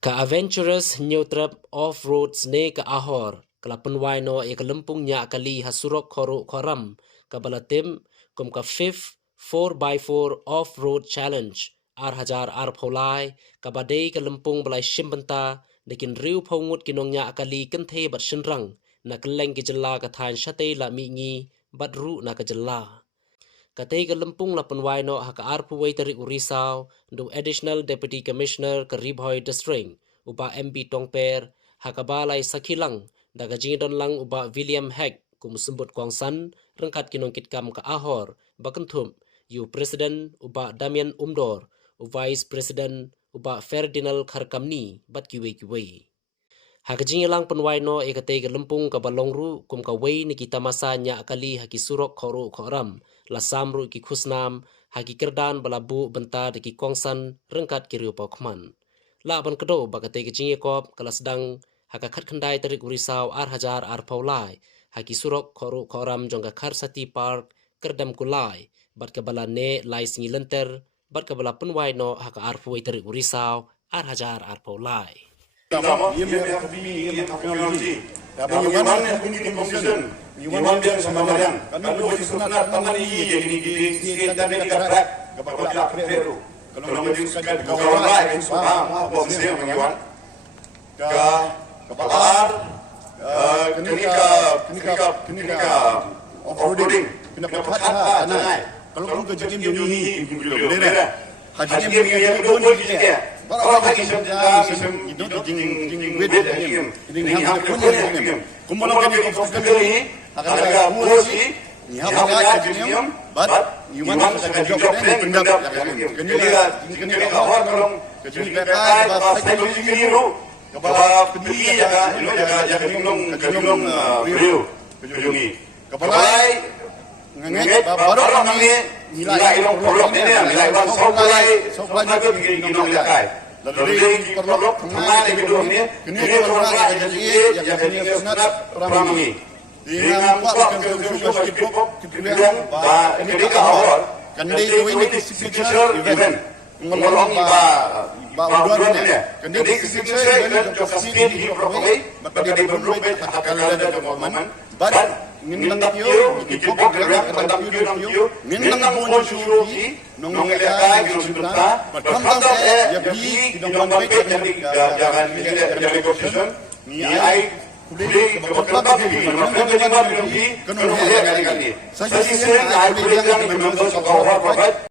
Ka adventurous new trip off-road sne ka ahor kala penwai no e kelempung nya kali hasurok koru koram ka balatim kum ka fifth 4x4 off-road challenge ar pholai ka badai kelempung balai shimbenta dekin riu phongut kinong nya kali kenthe bat shinrang na keleng ki jela ka than shate la mi ngi bat ru na ka jela katei kelempung la penwai no haka arpuwai tarik urisau do additional deputy commissioner ke Ribhoi district uba MP Tongper haka balai sakilang daga jingdon lang uba William Hack kum sembut kwangsan rengkat kinong kitkam ka ahor bakentum yu president uba Damian Umdor vice president uba Ferdinand Kharkamni bat kiwe haka jingilang penwai no e katei kelempung ka balongru kum ka wei ni kita masanya kali haki surok khoru khoram la samru ki khusnam haki kerdan balabu benta de ki kongsan rengkat ki riu pokman la ban kedo bakate ki jingi kop kala sedang haka khat khandai tarik urisau ar paulai haki surok khoru khoram jongga khar sati park kerdam kulai bat ka bala ne lai singi lenter bat ka bala penwai no haka arpuai tarik urisau ar paulai Nama, ia teknologi. Tapi mana yang punya komisen? Iwan dia sama Marian. Kan dua sesuatu taman ini jadi di dan di karet kepada Peru. Kalau mungkin sekali kawan lain semua bom saya mengiwan. Kepalar, kenika offroading, kenika patah naik. Kalau pun kejadian ini boleh. Hajinya yang kedua dia. Kalau lagi sem itu jing wet ini ham punya kumpulan kami ini agak musi ni ham agak jinium but iwan agak job ni pendap kini awal kalau kini kata bahasa keliru kepala pedih jaga gunung Rio kejungi kepala ngenget baru kami nilai ilmu produk ini nilai bang soplai juga ginong jakai lalu produk kemana di gedung ini orang jadi yang sunat ramai dengan kuat kemudian ini kahor kandi ini signature event ngolong ba udon ini kandi signature event kasih di program maka di belum akan ada momen badan Nindangkyo, ikipok nindangkyo, nindangkyo syuruhi, nongeleka, ginusudta, matangkang yabi, kinongbanpek, jadi position, ni ay kuli, kapag kinongbanpek, kinongbanpek, kinongbanpek, sa sisir, ay kuli lang, memang sa kawar,